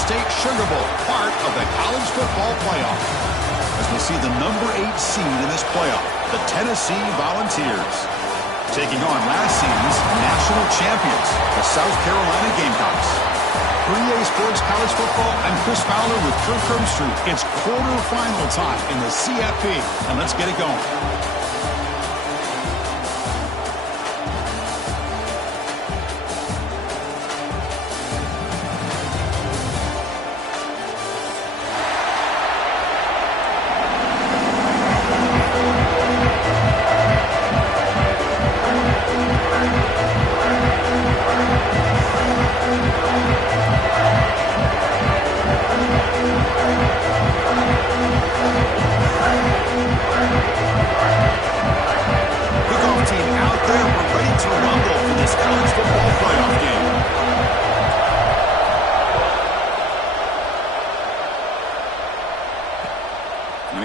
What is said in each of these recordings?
State Sugar Bowl, part of the college football playoff. As we see the number 8 seed in this playoff, the Tennessee Volunteers, taking on last season's national champions, the South Carolina Gamecocks. For EA Sports College Football, I'm Chris Fowler with Kirk Herbstreit. It's quarterfinal time in the CFP, and let's get it going.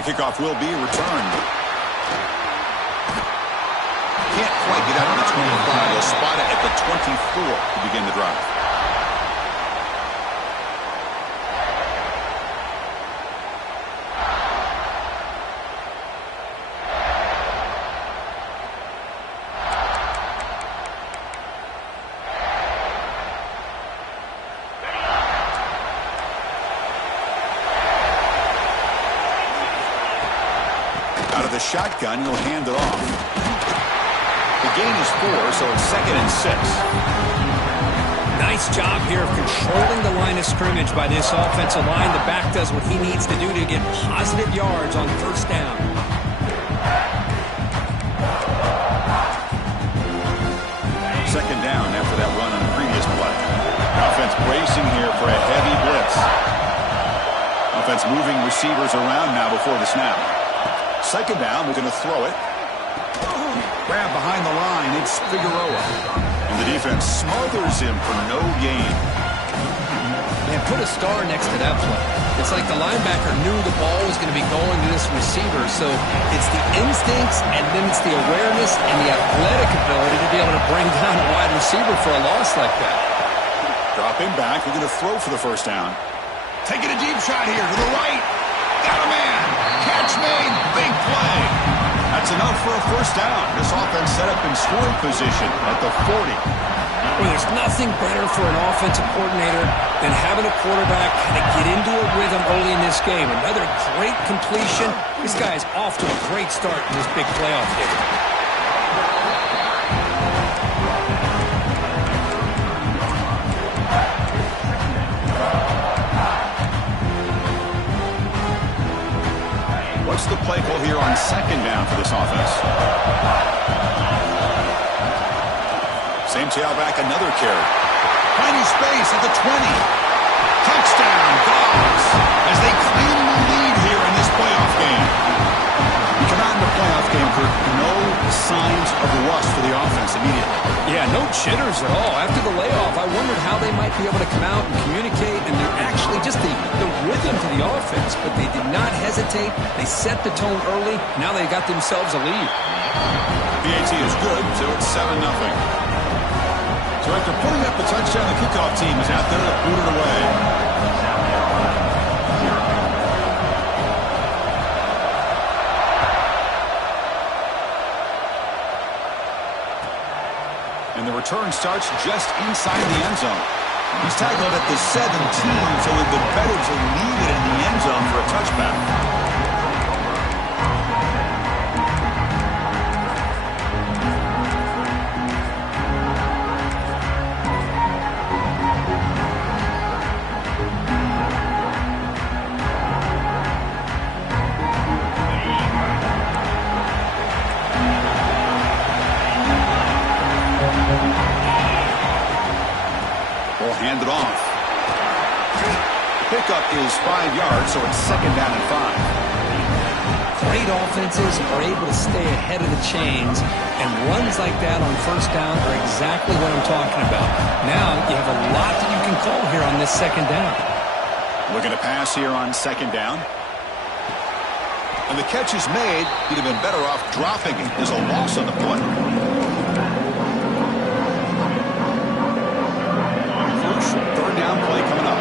Kickoff will be returned. Can't quite get out to the 25. They'll spot it at the 24 to begin the drive. The shotgun, he'll hand it off. The gain is 4, so it's 2nd and 6. Nice job here of controlling the line of scrimmage by this offensive line. The back does what he needs to do to get positive yards on first down. Second down after that run on the previous play. Offense bracing here for a heavy blitz. Offense moving receivers around now before the snap. Second down, we're going to throw it. Grab behind the line, it's Figueroa. And the defense smothers him for no gain. And put a star next to that play. It's like the linebacker knew the ball was going to be going to this receiver, so it's the instincts and then it's the awareness and the athletic ability to be able to bring down a wide receiver for a loss like that. Dropping back, we're going to throw for the first down. Taking a deep shot here to the right. Got a man. Catch made. Big play. That's enough for a first down. This offense set up in scoring position at the 40. Well, there's nothing better for an offensive coordinator than having a quarterback kind of get into a rhythm early in this game. Another great completion. This guy is off to a great start in this big playoff game. What's the play call here on second down for this offense? Same tailback, another carry. Finding space at the 20. Touchdown, Dogs, as they claim the lead here in this playoff game. We come out in the playoff game for no signs of rust for the offense immediately. Yeah, no jitters at all. After the layoff, I wondered how they might be able to come out and communicate, and they're actually just the rhythm to the offense, but they did not hesitate. They set the tone early. Now they got themselves a lead. PAT is good, so it's 7-0. So after putting up the touchdown, the kickoff team is out there to boot it away. And the return starts just inside the end zone. He's tackled at the 17, so it would be better to leave it in the end zone for a touchback. Hand it off. Pickup is 5 yards, so it's 2nd down and 5. Great offenses are able to stay ahead of the chains, and runs like that on first down are exactly what I'm talking about. Now you have a lot that you can call here on this 2nd down. Looking to pass here on 2nd down. And the catch is made. He'd have been better off dropping it. There's a loss on the play. Third down play coming up.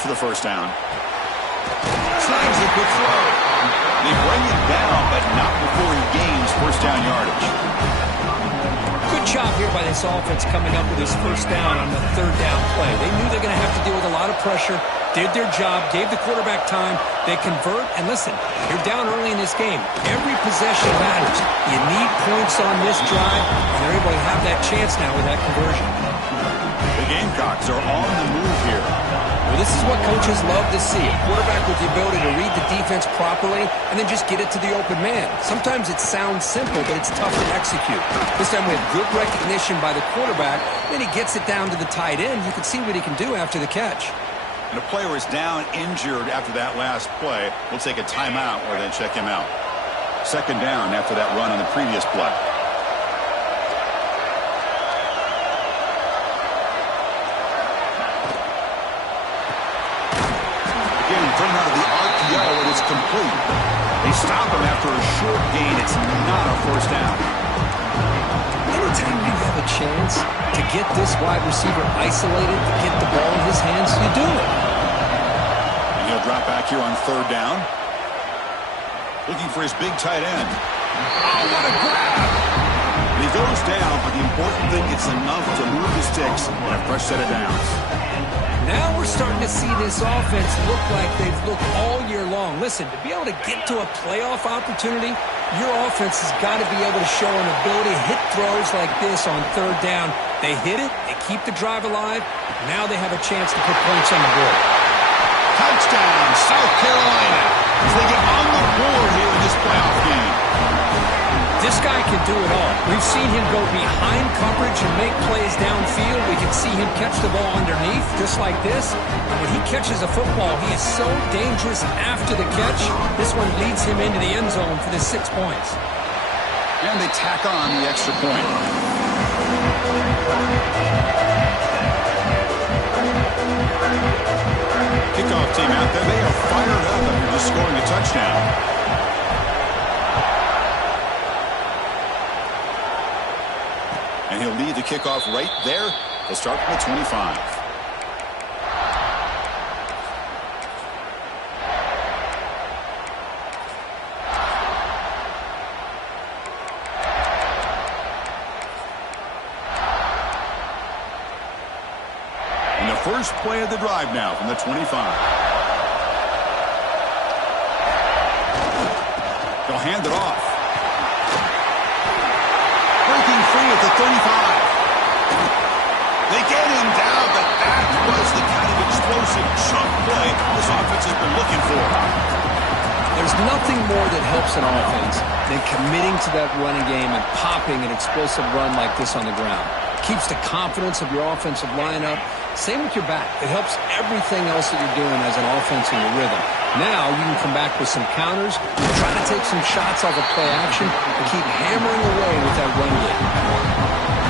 for the first down. Snags a good throw. They bring him down, but not before he gains first down yardage. Good job here by this offense coming up with his first down on the third down play. They knew they're going to have to deal with a lot of pressure, did their job, gave the quarterback time. They convert, and listen, you're down early in this game. Every possession matters. You need points on this drive, and they're able to have that chance now with that conversion. The Gamecocks are on the move here. Well, this is what coaches love to see. A quarterback with the ability to read the defense properly and then just get it to the open man. Sometimes it sounds simple, but it's tough to execute. This time we have good recognition by the quarterback. Then he gets it down to the tight end. You can see what he can do after the catch. And a player is down injured after that last play. We'll take a timeout or then check him out. Second down after that run on the previous play. Thrown out of the RPO, and it's complete. They stop him after a short gain. It's not a first down. Anytime you have a chance to get this wide receiver isolated, to get the ball in his hands, you do it. And he'll drop back here on third down. Looking for his big tight end. Oh, what a grab! And he goes down, but the important thing, it's enough to move the sticks and a fresh set of downs. Now we're starting to see this offense look like they've looked all year long. Listen, to be able to get to a playoff opportunity, your offense has got to be able to show an ability to hit throws like this on third down. They hit it, they keep the drive alive. Now they have a chance to put points on the board. Touchdown, South Carolina, as they get on the board here in this playoff game. This guy can do it all. We've seen him go behind coverage and make plays downfield. We can see him catch the ball underneath, just like this. And when he catches a football, he is so dangerous after the catch. This one leads him into the end zone for the 6 points. And they tack on the extra point. Kickoff team out there. They are fired up after just scoring a touchdown. And he'll lead the kickoff right there. They'll start from the 25. And the first play of the drive now from the 25. They'll hand it off. Breaking free at the 35. They get him down, but that was the kind of explosive chunk play this offense has been looking for. There's nothing more that helps an offense than committing to that running game and popping an explosive run like this on the ground. Keeps the confidence of your offensive lineup. Same with your back. It helps everything else that you're doing as an offense in your rhythm. Now you can come back with some counters, try to take some shots off of play action, and keep hammering away with that run game.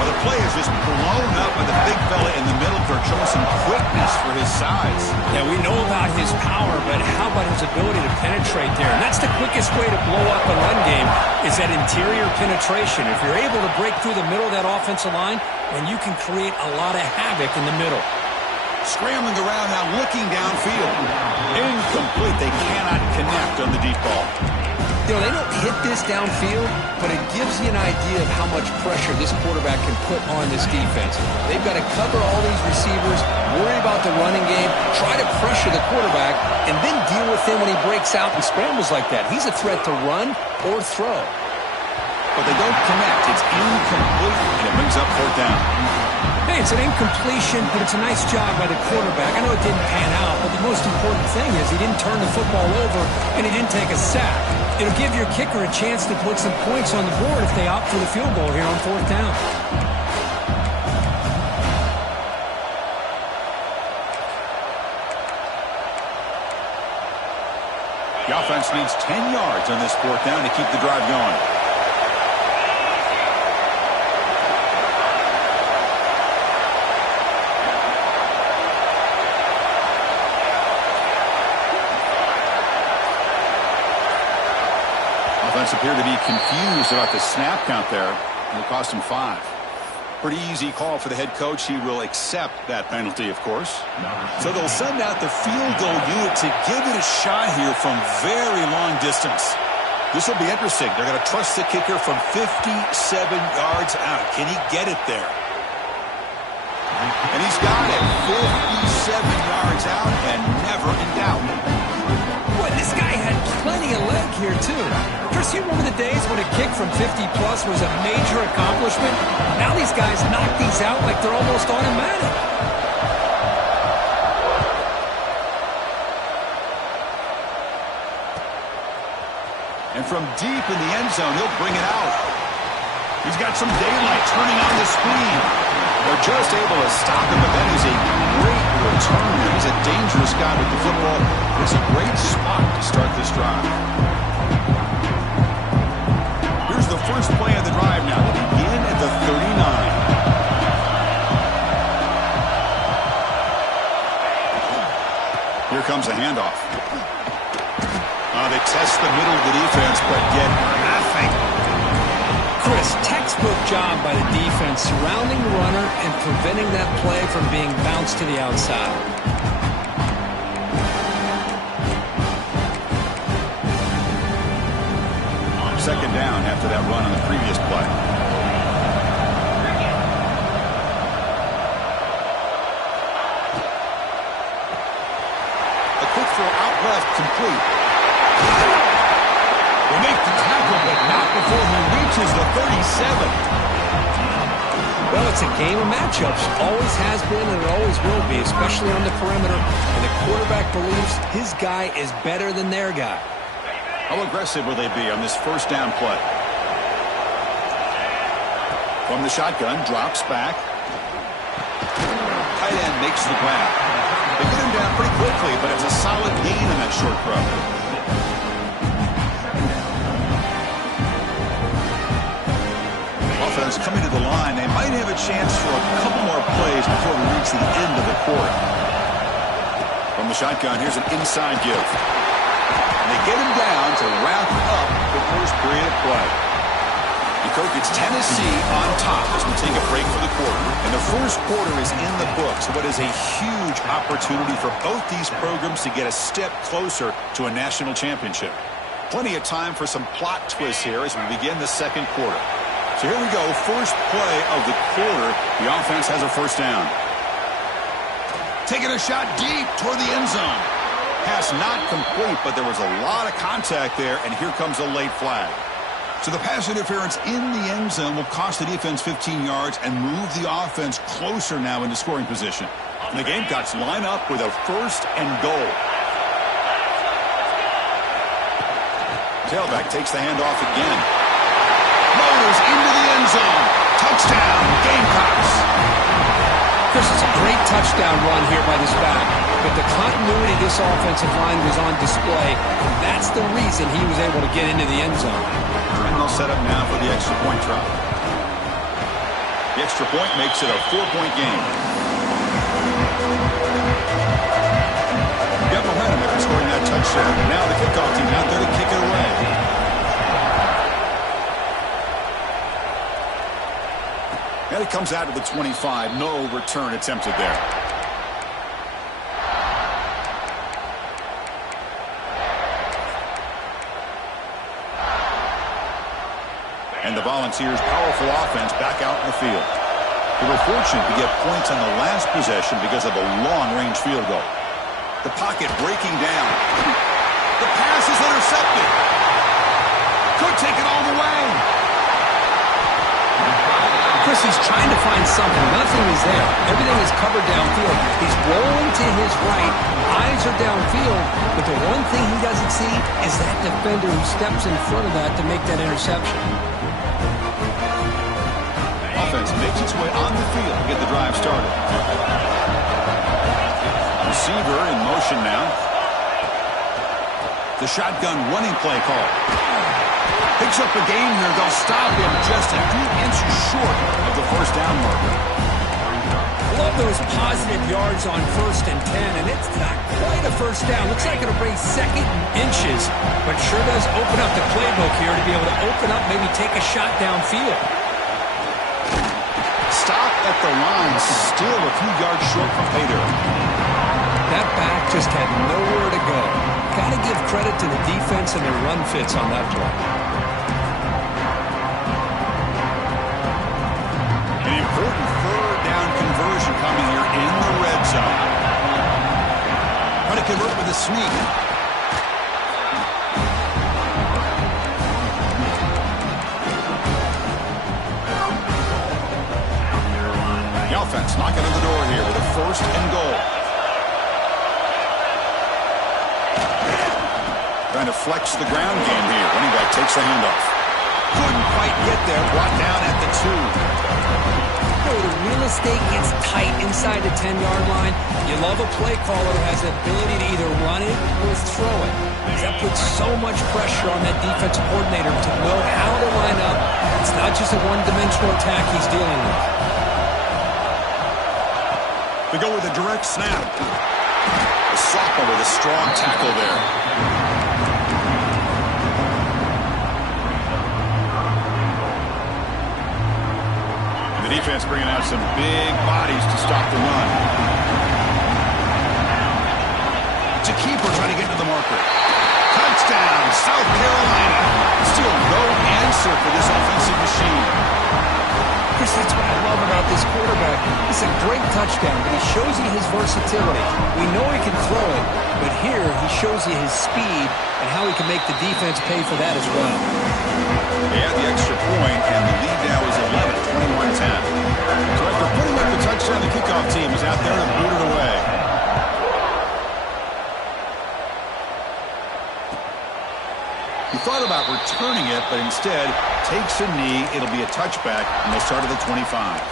Well, the play is just blown up by the big fella in the middle for showing some quickness for his size. Yeah, we know about his power, but how about his ability to penetrate there? And that's the quickest way to blow up a run game is that interior penetration. If you're able to break through the middle of that offensive line, then you can create a lot of havoc in the middle. Scrambling around now, looking downfield. Incomplete. They cannot connect on the deep ball. You know, they don't hit this downfield, but it gives you an idea of how much pressure this quarterback can put on this defense. They've got to cover all these receivers, worry about the running game, try to pressure the quarterback, and then deal with him when he breaks out and scrambles like that. He's a threat to run or throw. But they don't connect. It's incomplete, and it brings up fourth down. Hey, it's an incompletion, but it's a nice job by the quarterback. I know it didn't pan out, but the most important thing is he didn't turn the football over and he didn't take a sack. It'll give your kicker a chance to put some points on the board if they opt for the field goal here on fourth down. The offense needs 10 yards on this fourth down to keep the drive going. Offense appear to be confused about the snap count there. It'll cost him 5. Pretty easy call for the head coach. He will accept that penalty, of course. So they'll send out the field goal unit to give it a shot here from very long distance. This will be interesting. They're going to trust the kicker from 57 yards out. Can he get it there? And he's got it. 57 yards out and never in doubt. Boy, this guy had plenty of leg here, too. Chris, you remember the days when a kick from 50-plus was a major accomplishment? Now these guys knock these out like they're almost automatic. And from deep in the end zone, he'll bring it out. He's got some daylight turning on the speed. They're just able to stop him, but that is a great return. He's a dangerous guy with the football. It's a great spot to start this drive. Here's the first play of the drive now. They begin at the 39. Here comes a handoff. They test the middle of the defense, but get nothing. Chris, textbook job by the defense surrounding the runner and preventing that play from being bounced to the outside. Second down after that run on the previous play. A quick throw out left, complete. They make the tackle, but not before he reaches the 37. Well, it's a game of matchups. Always has been and it always will be, especially on the perimeter. And the quarterback believes his guy is better than their guy. How aggressive will they be on this first down play? From the shotgun, drops back. Tight end makes the grab. They get him down pretty quickly, but it's a solid gain in that short throw. Offense coming to the line. They might have a chance for a couple more plays before we reach the end of the quarter. From the shotgun, here's an inside give. And they get him down to wrap up the first period of play. And Kirk, it's Tennessee on top as we take a break for the quarter. And the first quarter is in the books. What is a huge opportunity for both these programs to get a step closer to a national championship. Plenty of time for some plot twists here as we begin the second quarter. So here we go, first play of the quarter. The offense has a first down. Taking a shot deep toward the end zone. Pass not complete, but there was a lot of contact there, and here comes a late flag. So the pass interference in the end zone will cost the defense 15 yards and move the offense closer now into scoring position. And the Gamecocks line up with a first and goal. Tailback takes the handoff again. Motors into the end zone. Touchdown, Gamecocks. Chris, it's a great touchdown run here by this back, but the continuity of this offensive line was on display. That's the reason he was able to get into the end zone. And they'll set up now for the extra point try. The extra point makes it a 4-point game. Got momentum after scoring that touchdown. Now the kickoff team out there to kick it away. And it comes out to the 25. No return attempted there. And the Volunteers' powerful offense back out in the field. They were fortunate to get points on the last possession because of a long-range field goal. The pocket breaking down. The pass is intercepted. Could take it all the way. Chris, he's trying to find something. Nothing is there. Everything is covered downfield. He's rolling to his right. Eyes are downfield. But the one thing he doesn't see is that defender who steps in front of that to make that interception. Offense makes its way on the field to get the drive started. Receiver in motion now. The shotgun running play call. Picks up a gain here. They'll stop him just a few inches short of the first down marker. Love those positive yards on 1st and 10, and it's not quite a first down. Looks like it'll bring second and inches, but sure does open up the playbook here to be able to open up, maybe take a shot downfield. Stop at the line, still a few yards short from pay dirt. That back just had nowhere to go. Got to give credit to the defense and their run fits on that play. An important third down conversion coming here in the red zone. Trying to convert with a sneak. The offense knocking on the door here with a 1st and goal. Trying to flex the ground game here. Running back takes the handoff. Couldn't quite get there. Brought down at the 2. The real estate gets tight inside the 10-yard line. You love a play caller who has the ability to either run it or throw it. That puts so much pressure on that defensive coordinator to know how to line up. It's not just a one-dimensional attack he's dealing with. We go with a direct snap. The Soppa with a strong tackle there. The defense bringing out some big bodies to stop the run. It's a keeper trying to get to the marker. Touchdown, South Carolina. Still no answer for this offensive machine. Chris, that's what I love about this quarterback. It's a great touchdown, but he shows you his versatility. We know he can throw it, but here he shows you his speed and how he can make the defense pay for that as well. They had the extra point, and the lead now is 11, 21-10. So after putting up the touchdown, the kickoff team is out there to boot it away. He thought about returning it, but instead takes a knee. It'll be a touchback, and they'll start at the 25.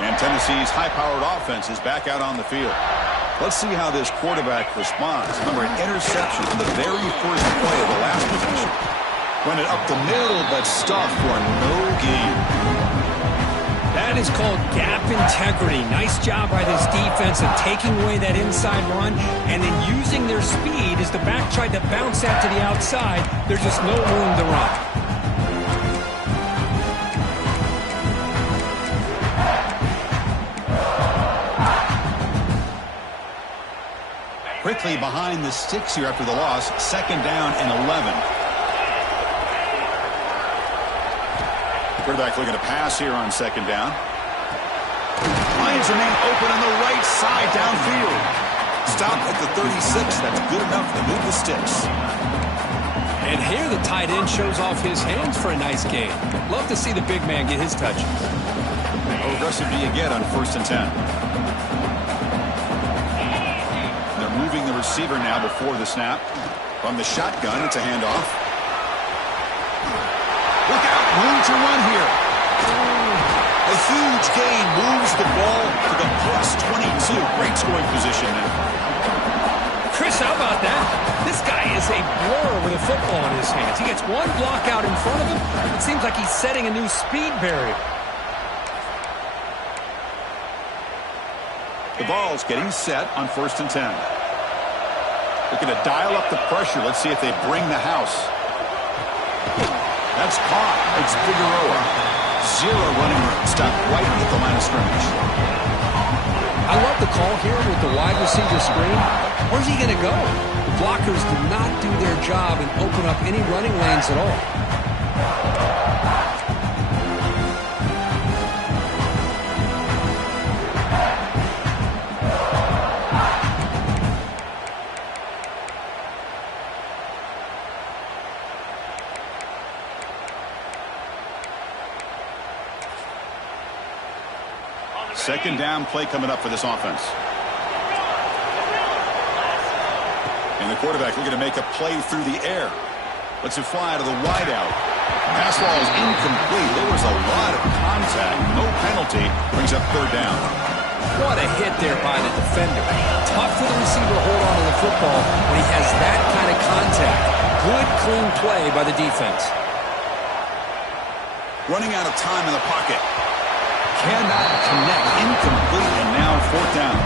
And Tennessee's high-powered offense is back out on the field. Let's see how this quarterback responds. Remember, an interception in the very first play of the last possession. Run it up the middle, but stuffed for no gain. That is called gap integrity. Nice job by this defense of taking away that inside run and then using their speed as the back tried to bounce that to the outside. There's just no room to run. Quickly behind the sticks here after the loss. 2nd down and 11. Quarterback looking to pass here on 2nd down. Finds a man open on the right side downfield. Stop at the 36. That's good enough to move the sticks. And here the tight end shows off his hands for a nice gain. Love to see the big man get his touches. How aggressive do you get on 1st and 10? Moving the receiver now before the snap. From the shotgun, it's a handoff. Look out, room to run here. A huge gain moves the ball to the +22. Great scoring position now. Chris, how about that? This guy is a blur with a football in his hands. He gets one block out in front of him. It seems like he's setting a new speed barrier. The ball's getting set on 1st and 10. Looking to dial up the pressure. Let's see if they bring the house. That's caught. It's Figueroa. 0 running room. Stopped right at the line of scrimmage. I love the call here with the wide receiver screen. Where's he going to go? The blockers do not do their job and open up any running lanes at all. Second down play coming up for this offense. And the quarterback looking to make a play through the air. Lets it fly to the wideout. Pass ball is incomplete. There was a lot of contact. No penalty. Brings up 3rd down. What a hit there by the defender. Tough for the receiver to hold on to the football when he has that kind of contact. Good, clean play by the defense. running out of time in the pocket. Cannot connect, incomplete, and now fourth down.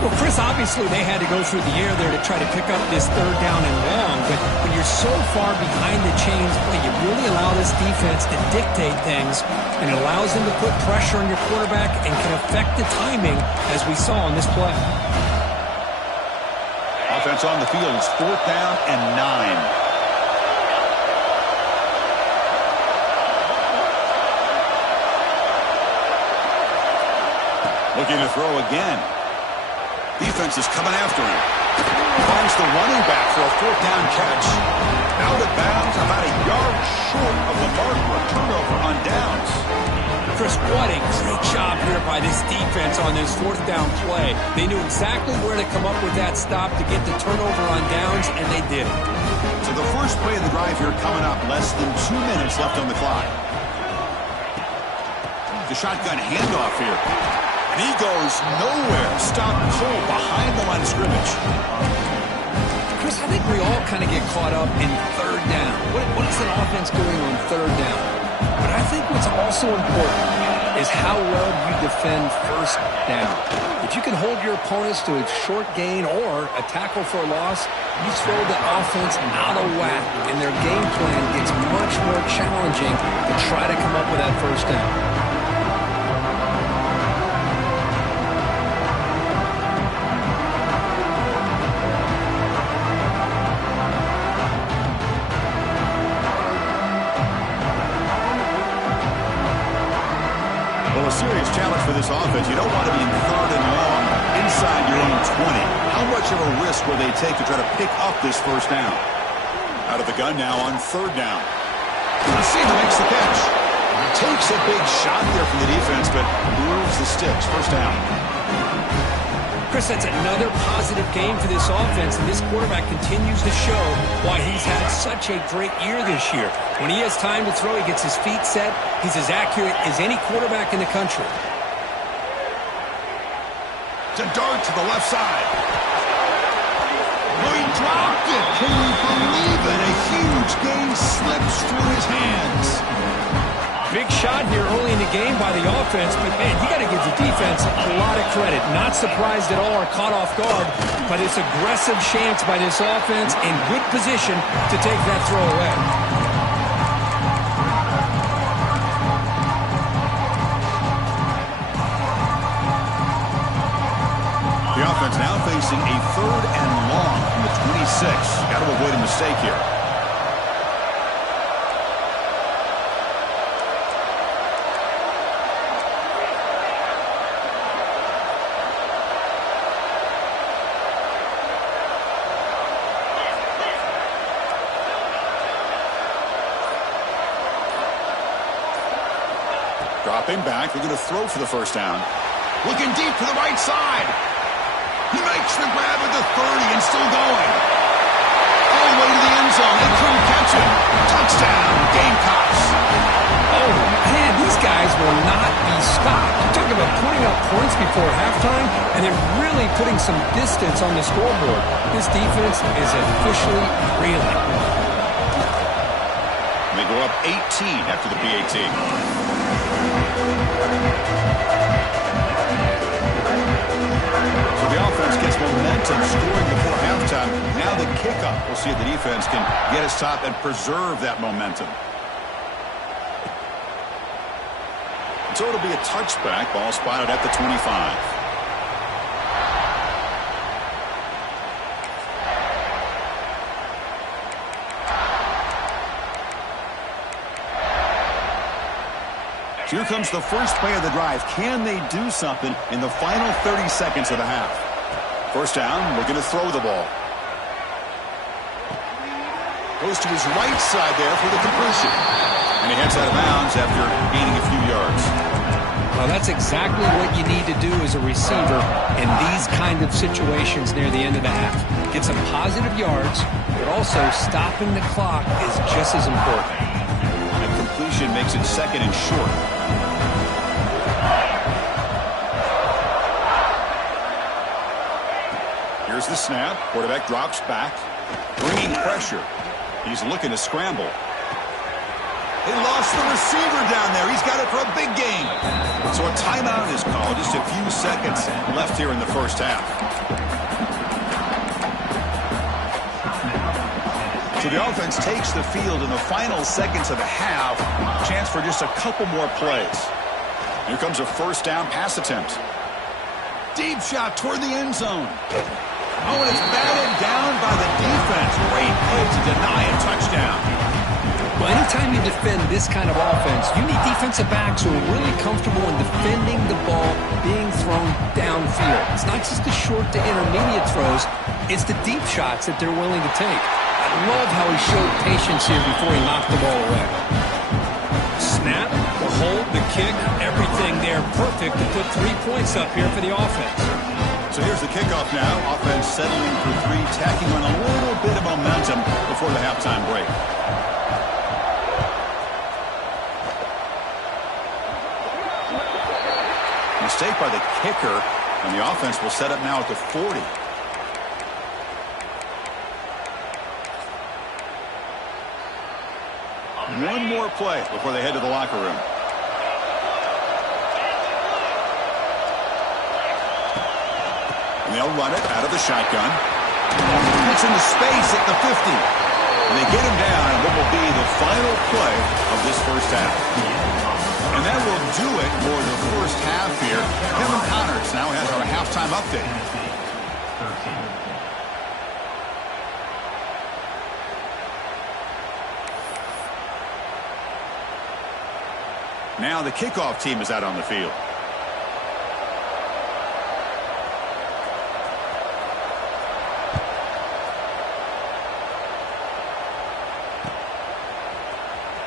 Well, Chris, obviously they had to go through the air there to try to pick up this third down and long, but when you're so far behind the chains, boy, you really allow this defense to dictate things, and it allows them to put pressure on your quarterback and can affect the timing, as we saw on this play. Offense on the field is fourth down and 9. Looking to throw again. Defense is coming after him. Finds the running back for a fourth down catch. Out of bounds, about a yard short of the mark for a turnover on downs. Chris, what a great job here by this defense on this fourth down play. They knew exactly where to come up with that stop to get the turnover on downs, and they did it. So the first play of the drive here coming up. Less than 2 minutes left on the clock. The shotgun handoff here. And he goes nowhere. Stop cold behind the line of scrimmage. Chris, I think we all kind of get caught up in third down. What is an offense doing on third down? But I think what's also important is how well you defend first down. If you can hold your opponents to a short gain or a tackle for a loss, you throw the offense out of whack, and their game plan gets much more challenging to try to come up with that first down. A serious challenge for this offense. You don't want to be in third and long inside your own 20. How much of a risk will they take to try to pick up this first down? Out of the gun now on third down. Receiver makes the catch. Takes a big shot there from the defense, but moves the sticks. First down. Chris, that's another positive game for this offense, and this quarterback continues to show why he's had such a great year this year. When he has time to throw, he gets his feet set. He's as accurate as any quarterback in the country. To dart to the left side. Oh, he dropped it. Can you believe it? A huge gain slips through his hands. Big shot here early in the game by the offense, but, man, you got to give the defense a lot of credit. Not surprised at all or caught off guard, but it's aggressive chance by this offense in good position to take that throw away. The offense now facing a third and long from the 26. Got to avoid a mistake here. Dropping back, they're going to throw for the first down. Looking deep to the right side. He makes the grab at the 30 and still going. All the way to the end zone. They couldn't catch him. Touchdown, Gamecocks. Oh, man, these guys will not be stopped. You're talking about putting up points before halftime, and they're really putting some distance on the scoreboard. This defense is officially reeling. They go up 18 after the PAT. So the offense gets momentum scoring before halftime. Now the kickoff. We'll see if the defense can get a stop and preserve that momentum. So it'll be a touchback. Ball spotted at the 25. Here comes the first play of the drive. Can they do something in the final 30 seconds of the half? First down, we're going to throw the ball. Goes to his right side there for the completion. And he heads out of bounds after gaining a few yards. Well, that's exactly what you need to do as a receiver in these kind of situations near the end of the half. Get some positive yards, but also stopping the clock is just as important. That completion makes it second and short. Here's the snap. Quarterback drops back, bringing pressure. He's looking to scramble. He lost the receiver down there. He's got it for a big gain. So a timeout is called. Just a few seconds left here in the first half. So the offense takes the field in the final seconds of the half. Chance for just a couple more plays. Here comes a first down pass attempt. Deep shot toward the end zone. Oh, and it's batted down by the defense. Great play to deny a touchdown. Well, anytime you defend this kind of offense, you need defensive backs who are really comfortable in defending the ball being thrown downfield. It's not just the short to intermediate throws, it's the deep shots that they're willing to take. I love how he showed patience here before he knocked the ball away. Snap, the hold, the kick, everything there perfect to put 3 points up here for the offense. So here's the kickoff now. Offense settling for 3, tacking on a little bit of momentum before the halftime break. Mistake by the kicker, and the offense will set up now at the 40. One more play before they head to the locker room. And they'll run it out of the shotgun. It's into space at the 50. And they get him down on what will be the final play of this first half. And that will do it for the first half here. Kevin Connors now has our halftime update. Now the kickoff team is out on the field.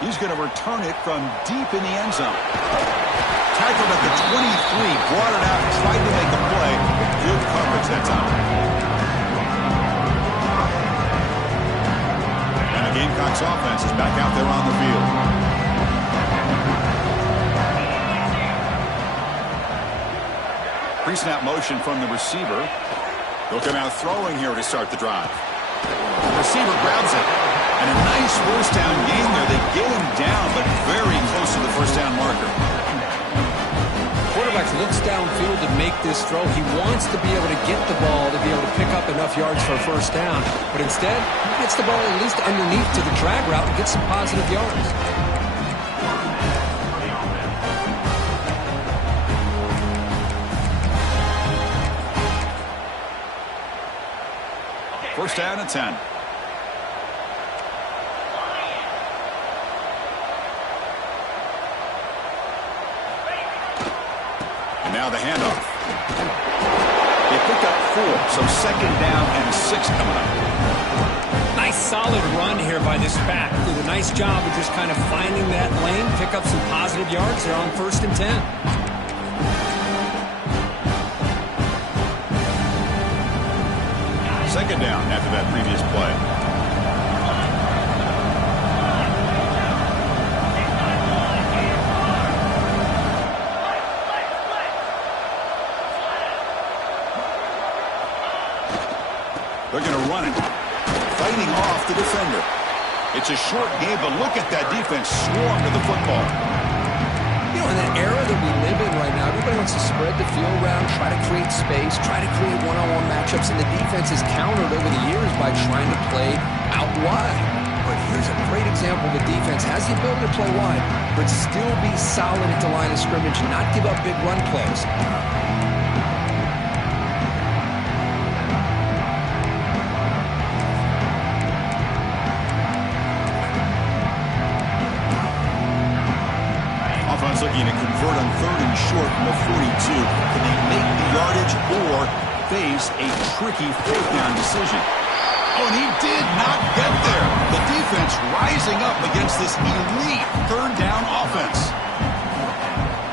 He's going to return it from deep in the end zone. Tackled at the 23, brought it out, tried to make a play. Good coverage that time. And the Gamecocks offense is back out there on the field. Pre-snap motion from the receiver. He'll come out throwing here to start the drive. The receiver grabs it. And a nice first down gain there. They get him down, but very close to the first down marker. Quarterback looks downfield to make this throw. He wants to be able to get the ball to be able to pick up enough yards for a first down. But instead, he gets the ball at least underneath to the drag route and gets some positive yards. First down at 10. And now the handoff. They picked up 4, so second down and 6 coming up. Nice solid run here by this back. Did a nice job of just kind of finding that lane, pick up some positive yards. They're on 1st and 10. Second down after that previous play. They're going to run it. Fighting off the defender. It's a short game, but look at that defense swarm to the football. You know, in the era that we live in right now, everybody wants to spread the field around, try to create space, try to create one-on-one matchups, and the defense is countered over the years by trying to play out wide. But here's a great example. The defense has the ability to play wide, but still be solid at the line of scrimmage and not give up big run plays. Looking to convert on 3rd and short from the 42. Can they make the yardage or face a tricky 4th down decision? Oh, and he did not get there. The defense rising up against this elite 3rd down offense.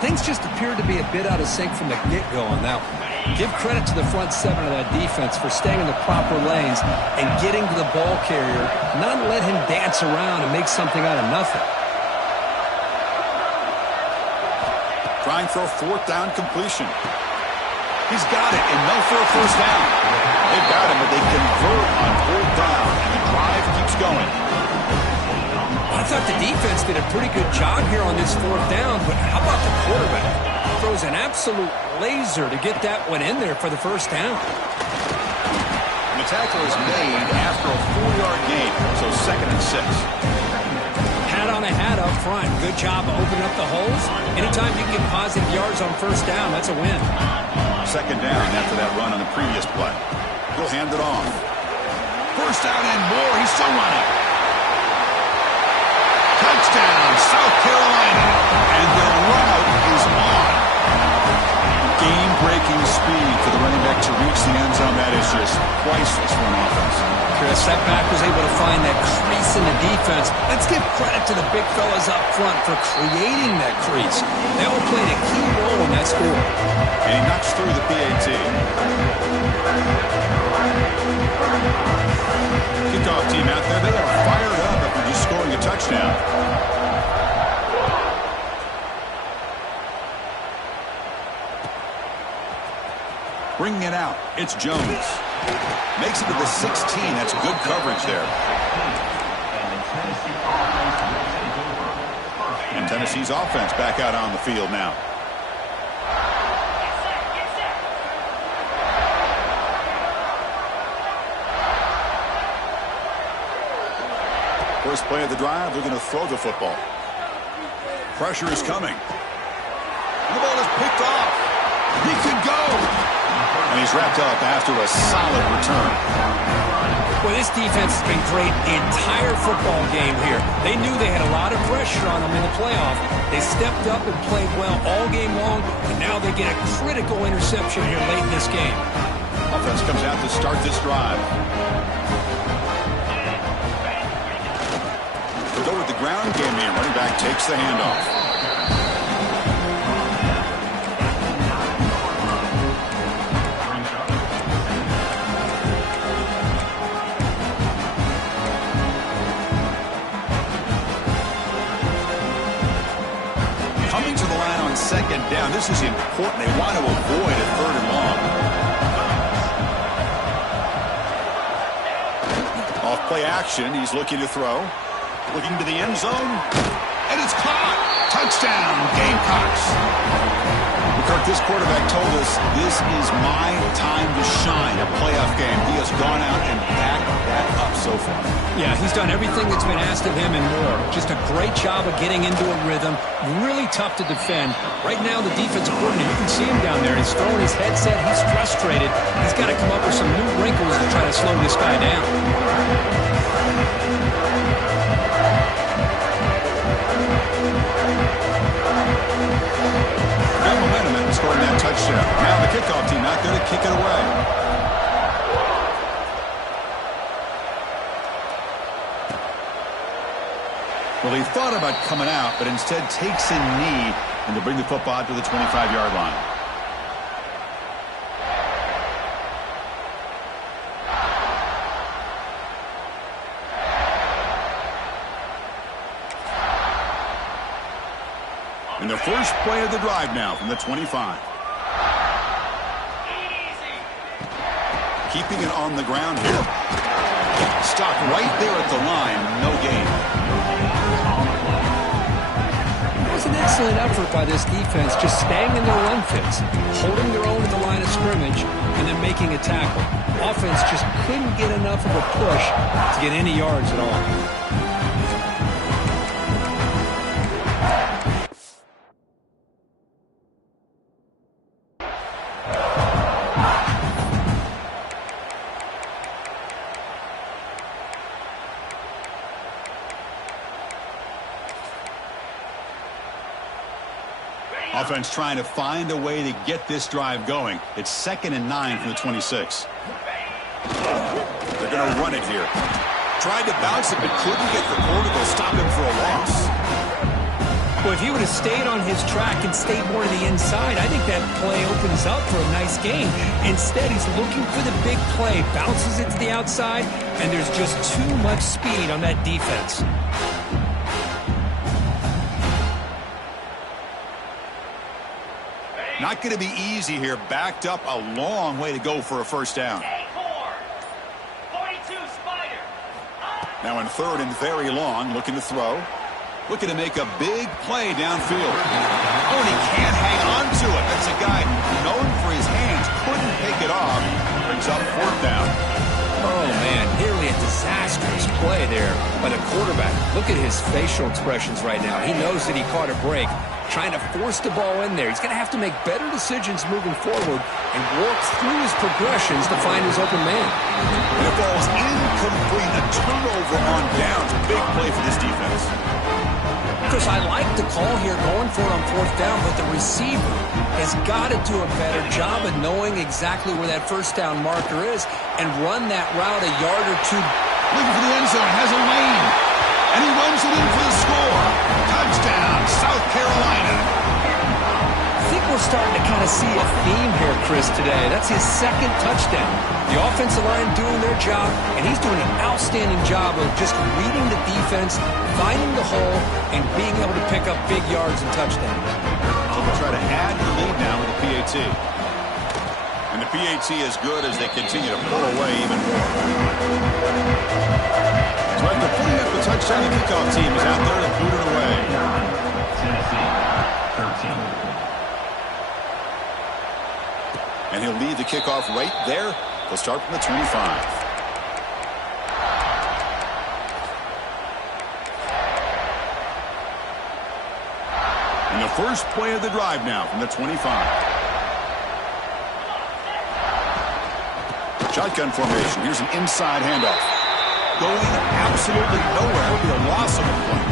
Things just appeared to be a bit out of sync from the get-go on that one. Give credit to the front 7 of that defense for staying in the proper lanes and getting to the ball carrier, not let him dance around and make something out of nothing. Trying for a 4th down completion. He's got it, and no for a first down. They've got him, but they convert on 4th down, and the drive keeps going. I thought the defense did a pretty good job here on this fourth down, but how about the quarterback? Throws an absolute laser to get that one in there for the first down. And the tackle is made after a 4-yard gain, so 2nd and 6. Hat on a hat up front. Good job of opening up the holes. Anytime you get positive yards on first down, that's a win. 2nd down after that run on the previous play. He'll hand it off. First down and more. He's still running. Touchdown, South Carolina. And the route is on. Game-breaking speed for the running back to reach the end zone. That is just priceless for an offense. Chris, that back was able to find that crease in the defense. Let's give credit to the big fellas up front for creating that crease. They all played a key role in that score. And he knocks through the PAT. Kickoff team out there, they are fired up after just scoring a touchdown. Bringing it out, it's Jones. Makes it to the 16. That's good coverage there. And Tennessee's offense back out on the field now. First play of the drive, they're going to throw the football. Pressure is coming. And the ball is picked off. He could go. And he's wrapped up after a solid return. Well, this defense has been great the entire football game here. They knew they had a lot of pressure on them in the playoff. They stepped up and played well all game long, and now they get a critical interception here late in this game. Offense comes out to start this drive. To go with the ground game here, running back takes the handoff. Second down. This is important. They want to avoid a 3rd and long. Off play action. He's looking to throw. Looking to the end zone. And it's caught. Touchdown, Gamecocks. Kirk, this quarterback told us this is my time to shine, a playoff game. He has gone out and backed that up so far. Yeah, he's done everything that's been asked of him and more. Just a great job of getting into a rhythm. Really tough to defend. Right now, the defensive coordinator, you can see him down there. He's throwing his headset. He's frustrated. He's got to come up with some new wrinkles to try to slow this guy down. Got momentum and scoring that touchdown. Now the kickoff team out there to kick it away. Well, he thought about coming out, but instead takes a knee and to bring the football to the 25-yard line. And the first play of the drive now from the 25. Keeping it on the ground here. Stopped right there at the line. No gain. It was an excellent effort by this defense, just staying in their run fits, holding their own at the line of scrimmage, and then making a tackle. Offense just couldn't get enough of a push to get any yards at all. Offense trying to find a way to get this drive going. It's 2nd and 9 from the 26. They're going to run it here. Tried to bounce it, but couldn't get the corner to stop him for a loss. Well, if he would have stayed on his track and stayed more to the inside, I think that play opens up for a nice game. Instead, he's looking for the big play, bounces it to the outside, and there's just too much speed on that defense. Not going to be easy here. Backed up a long way to go for a first down. Now in 3rd and very long, looking to throw. Looking to make a big play downfield. Oh, and he can't hang on to it. That's a guy known for his hands. Couldn't pick it off. Brings up 4th down. Oh, man, nearly a disastrous play there by the quarterback. Look at his facial expressions right now. He knows that he caught a break, trying to force the ball in there. He's going to have to make better decisions moving forward and work through his progressions to find his open man. And it falls incomplete. A turnover on downs. Big play for this defense. Chris, I like the call here going for it on 4th down, but the receiver has got to do a better job of knowing exactly where that 1st down marker is and run that route a yard or two. Looking for the end zone, has a lane, and he runs it in for the score. Touchdown, South Carolina. I think we're starting to kind of see a theme here, Chris, today. That's his 2nd touchdown. The offensive line doing their job, and he's doing an outstanding job of just reading the defense, finding the hole, and being able to pick up big yards and touchdowns. So they'll try to add the lead now with the PAT. And the PAT is good as they continue to pull away even more. So after putting up the touchdown, the kickoff team is out there to boot it away. And he'll lead the kickoff right there. They'll start from the 25. And the first play of the drive now from the 25. Shotgun formation. Here's an inside handoff. Going absolutely nowhere. It'll be a loss of a play.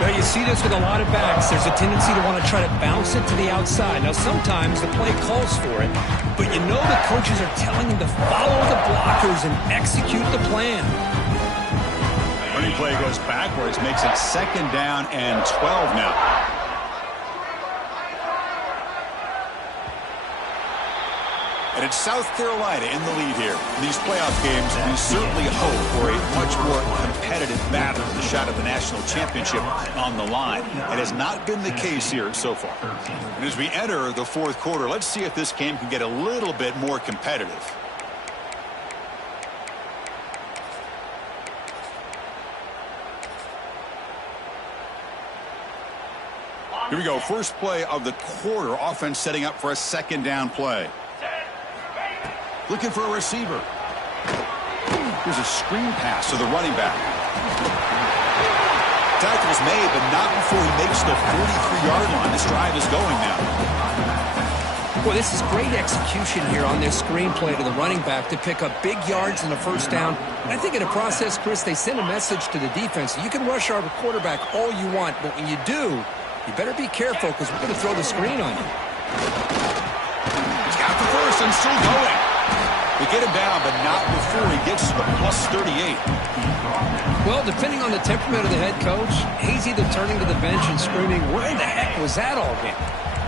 Well, you see this with a lot of backs. There's a tendency to want to try to bounce it to the outside. Now, sometimes the play calls for it, but you know the coaches are telling him to follow the blockers and execute the plan. Running play goes backwards, makes it 2nd down and 12 now. And it's South Carolina in the lead here. In these playoff games, we certainly hope for a much more competitive battle with the shot at the national championship on the line. It has not been the case here so far. And as we enter the 4th quarter, let's see if this game can get a little bit more competitive. Here we go. First play of the quarter. Offense setting up for a 2nd down play. Looking for a receiver. Here's a screen pass to the running back. Tackle's made, but not before he makes the 43-yard line. This drive is going now. Boy, this is great execution here on this screen play to the running back to pick up big yards in the 1st down. And I think in the process, Chris, they send a message to the defense. You can rush our quarterback all you want, but when you do, you better be careful because we're going to throw the screen on you. He's got the first and still going. They get him down, but not before he gets to the plus 38. Well, depending on the temperament of the head coach, he's either turning to the bench and screaming, where in the heck was that all game?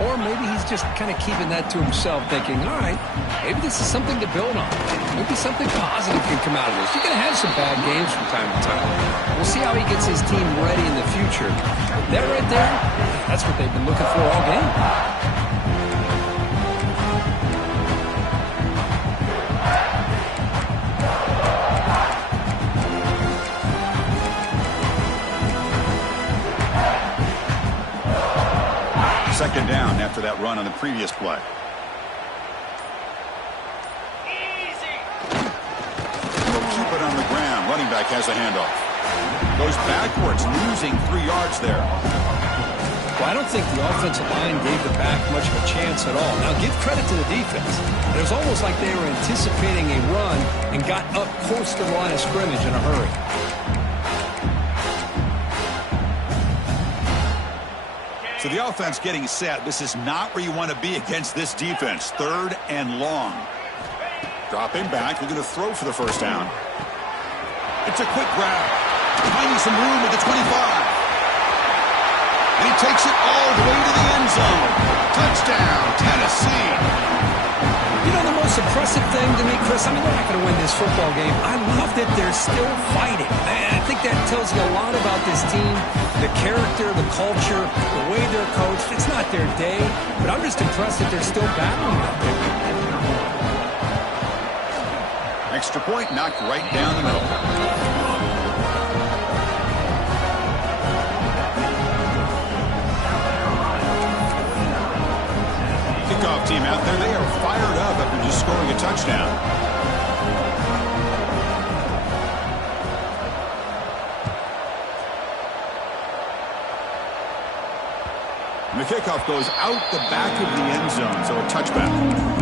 Or maybe he's just kind of keeping that to himself, thinking, all right, maybe this is something to build on. Maybe something positive can come out of this. You're going to have some bad games from time to time. We'll see how he gets his team ready in the future. That right there, that's what they've been looking for all game. Second down after that run on the previous play. They'll keep it on the ground. Running back has a handoff. Goes backwards, losing 3 yards there. Well, I don't think the offensive line gave the back much of a chance at all. Now, give credit to the defense. It was almost like they were anticipating a run and got up close to the line of scrimmage in a hurry. So the offense getting set. This is not where you want to be against this defense. 3rd and long. Dropping back. Looking to throw for the 1st down. It's a quick grab. Finding some room at the 25. And he takes it all the way to the end zone. Touchdown, Tennessee. You know, the most impressive thing to me, Chris, I mean, they're not going to win this football game. I love that they're still fighting. I think that tells you a lot about this team, the character, the culture, the way they're coached. It's not their day, but I'm just impressed that they're still battling out there. Extra point knocked right down the middle. team out there, they are fired up after just scoring a touchdown. And the kickoff goes out the back of the end zone, so a touchback.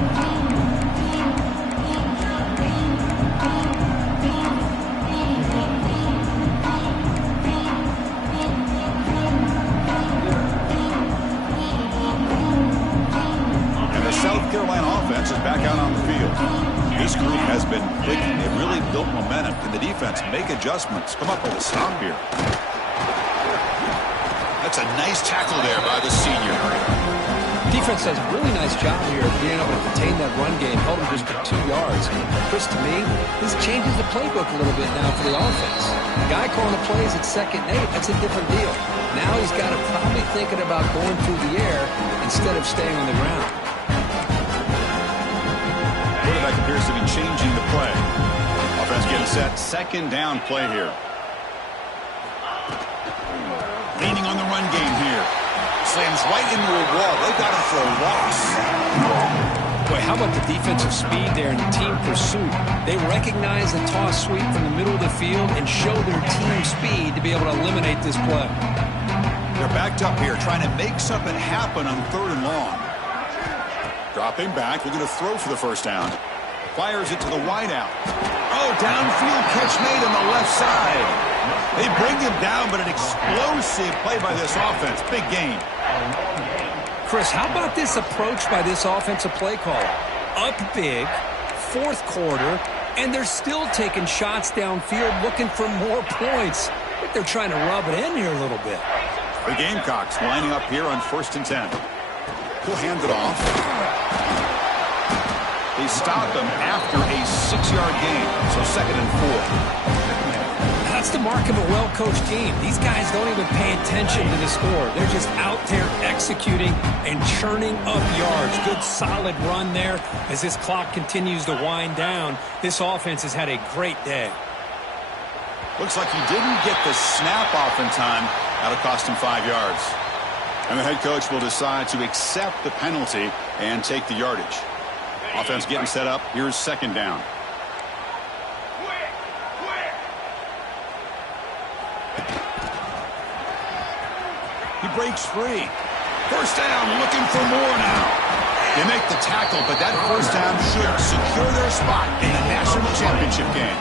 South Carolina offense is back out on the field. This group has been clicking. They've really built momentum. Can the defense make adjustments? Come up with a stop here. That's a nice tackle there by the senior. Defense does a really nice job here of being able to contain that run game, held him just for 2 yards. Chris, to me, this changes the playbook a little bit now for the offense. The guy calling the plays at 2nd and 8, that's a different deal. Now he's got to probably thinking about going through the air instead of staying on the ground. Quarterback appears to be changing the play. Offense getting set. 2nd down play here. Leaning on the run game here. Slams right into a wall. They've got him for a loss. Boy, how about the defensive speed there and the team pursuit? They recognize the toss sweep from the middle of the field and show their team speed to be able to eliminate this play. They're backed up here trying to make something happen on 3rd and long. Dropping back, looking to throw for the first down. Fires it to the wideout. Oh, downfield catch made on the left side. They bring him down, but an explosive play by this offense. Big gain. Chris, how about this approach by this offensive play caller? Up big, 4th quarter, and they're still taking shots downfield looking for more points. I think they're trying to rub it in here a little bit. The Gamecocks lining up here on 1st and 10. He'll hand it off. They stop him after a 6-yard gain, so 2nd and 4. That's the mark of a well-coached team. These guys don't even pay attention to the score. They're just out there executing and churning up yards. Good, solid run there. As this clock continues to wind down, this offense has had a great day. Looks like he didn't get the snap off in time. That'll cost him 5 yards. And the head coach will decide to accept the penalty and take the yardage. Offense getting set up. Here's 2nd down. He breaks free. 1st down, looking for more now. They make the tackle, but that 1st down should secure their spot in the national championship game.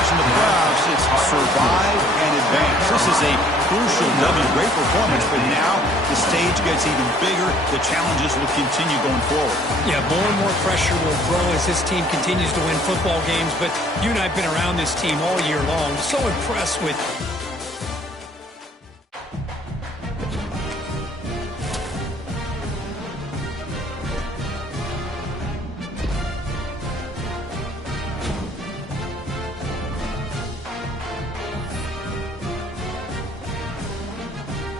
In the playoffs, it's survive and advance. This is a crucial W. Great performance, but now the stage gets even bigger. The challenges will continue going forward. Yeah, more and more pressure will grow as this team continues to win football games, but you and I have been around this team all year long. So impressed with